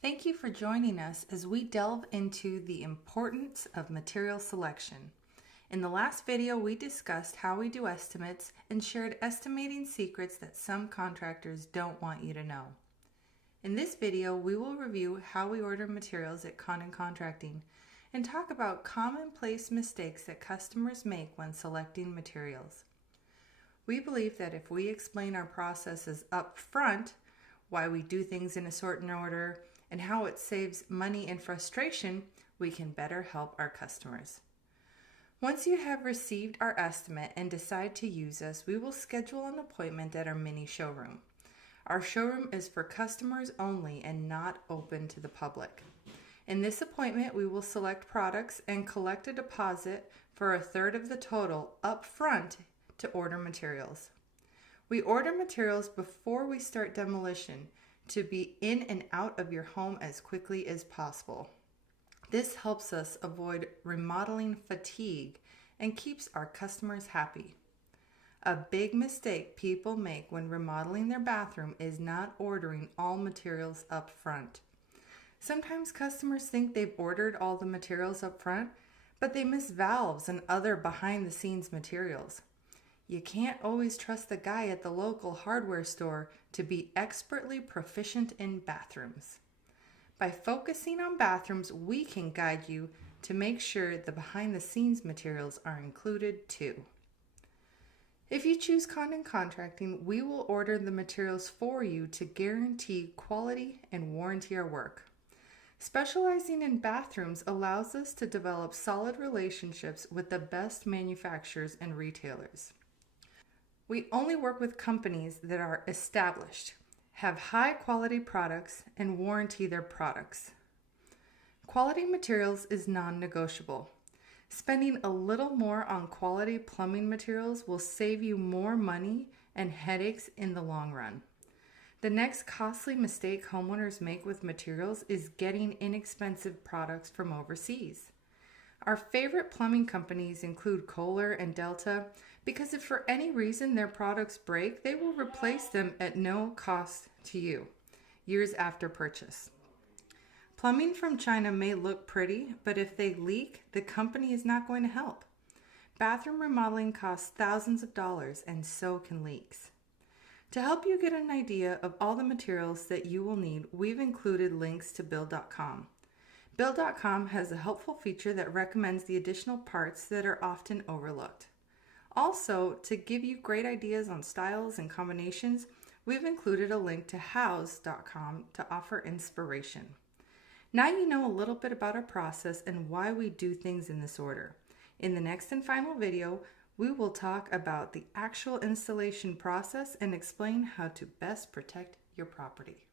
Thank you for joining us as we delve into the importance of material selection. In the last video, we discussed how we do estimates and shared estimating secrets that some contractors don't want you to know. In this video, we will review how we order materials at Condon Contracting and talk about commonplace mistakes that customers make when selecting materials. We believe that if we explain our processes up front, why we do things in a certain order, and how it saves money and frustration, we can better help our customers. Once you have received our estimate and decide to use us, we will schedule an appointment at our mini showroom. Our showroom is for customers only and not open to the public. In this appointment, we will select products and collect a deposit for a third of the total up front to order materials. We order materials before we start demolition to be in and out of your home as quickly as possible. This helps us avoid remodeling fatigue and keeps our customers happy. A big mistake people make when remodeling their bathroom is not ordering all materials up front. Sometimes customers think they've ordered all the materials up front, but they miss valves and other behind-the-scenes materials. You can't always trust the guy at the local hardware store to be expertly proficient in bathrooms. By focusing on bathrooms, we can guide you to make sure the behind-the-scenes materials are included too. If you choose Condon Contracting, we will order the materials for you to guarantee quality and warranty our work. Specializing in bathrooms allows us to develop solid relationships with the best manufacturers and retailers. We only work with companies that are established, have high quality products, and warranty their products. Quality materials is non-negotiable. Spending a little more on quality plumbing materials will save you more money and headaches in the long run. The next costly mistake homeowners make with materials is getting inexpensive products from overseas. Our favorite plumbing companies include Kohler and Delta because if for any reason their products break, they will replace them at no cost to you years after purchase. Plumbing from China may look pretty, but if they leak, the company is not going to help. Bathroom remodeling costs thousands of dollars, and so can leaks. To help you get an idea of all the materials that you will need, we've included links to Build.com. Build.com has a helpful feature that recommends the additional parts that are often overlooked. Also, to give you great ideas on styles and combinations, we've included a link to House.com to offer inspiration. Now you know a little bit about our process and why we do things in this order. In the next and final video, we will talk about the actual installation process and explain how to best protect your property.